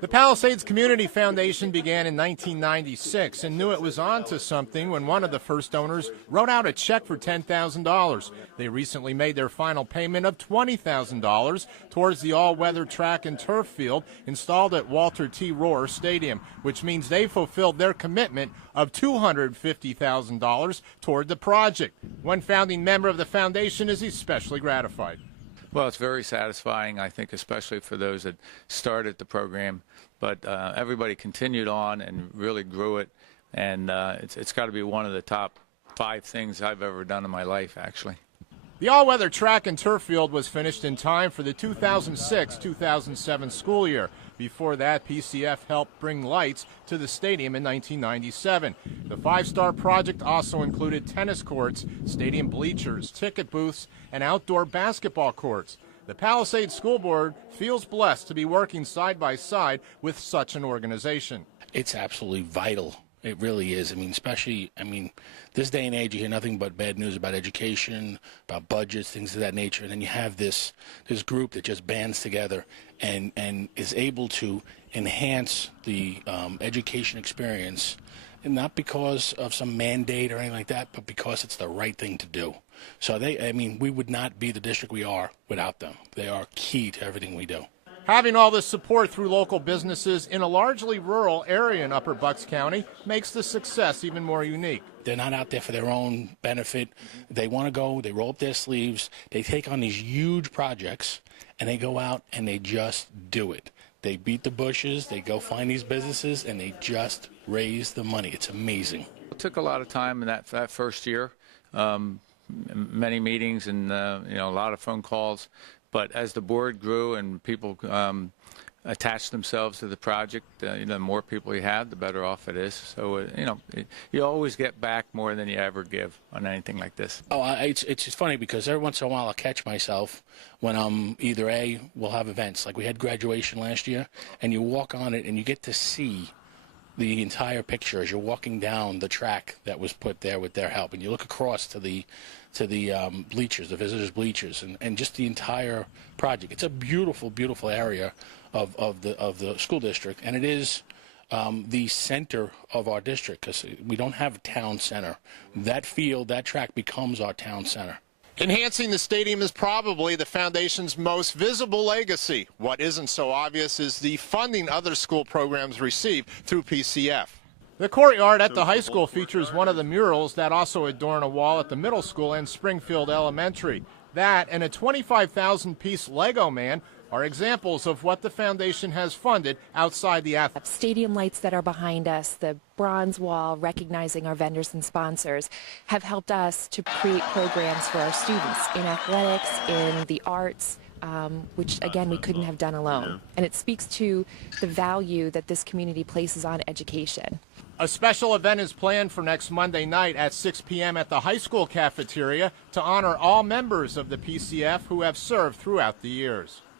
The Palisades Community Foundation began in 1996 and knew it was on to something when one of the first owners wrote out a check for $10,000. They recently made their final payment of $20,000 towards the all-weather track and turf field installed at Walter T. Rohr Stadium, which means they fulfilled their commitment of $250,000 toward the project. One founding member of the foundation is especially gratified. Well, it's very satisfying, I think, especially for those that started the program. But everybody continued on and really grew it. And it's got to be one of the top 5 things I've ever done in my life, actually. The all-weather track and turf field was finished in time for the 2006-2007 school year. Before that, PCF helped bring lights to the stadium in 1997. The 5-star project also included tennis courts, stadium bleachers, ticket booths, and outdoor basketball courts. The Palisades School Board feels blessed to be working side by side with such an organization. It's absolutely vital. It really is. Especially, this day and age, you hear nothing but bad news about education, about budgets, things of that nature. And then you have this group that just bands together and is able to enhance the education experience, and not because of some mandate or anything like that, but because it's the right thing to do. So we would not be the district we are without them. They are key to everything we do. Having all this support through local businesses in a largely rural area in Upper Bucks County makes the success even more unique. They're not out there for their own benefit. They want to go, they roll up their sleeves, they take on these huge projects, and they go out and they just do it. They beat the bushes, they go find these businesses, and they just raise the money. It's amazing. It took a lot of time in that first year, many meetings and a lot of phone calls. But as the board grew and people attached themselves to the project, the more people you have, the better off it is. So, you always get back more than you ever give on anything like this. Oh, it's just funny because every once in a while I'll catch myself when we'll have events. Like we had graduation last year, and you walk on it and you get to see the entire picture as you're walking down the track that was put there with their help, and you look across to the bleachers, the visitors' bleachers, and just the entire project. It's a beautiful, beautiful area of the school district, and it is the center of our district because we don't have a town center. That field, that track becomes our town center. Enhancing the stadium is probably the foundation's most visible legacy. What isn't so obvious is the funding other school programs receive through PCF. The courtyard at the high school features one of the murals that also adorn a wall at the middle school and Springfield Elementary. That and a 25,000-piece Lego man are examples of what the foundation has funded outside the athletic. Stadium lights that are behind us, the bronze wall recognizing our vendors and sponsors, have helped us to create programs for our students in athletics, in the arts, which, again, we couldn't have done alone. And it speaks to the value that this community places on education. A special event is planned for next Monday night at 6 p.m. at the high school cafeteria to honor all members of the PCF who have served throughout the years.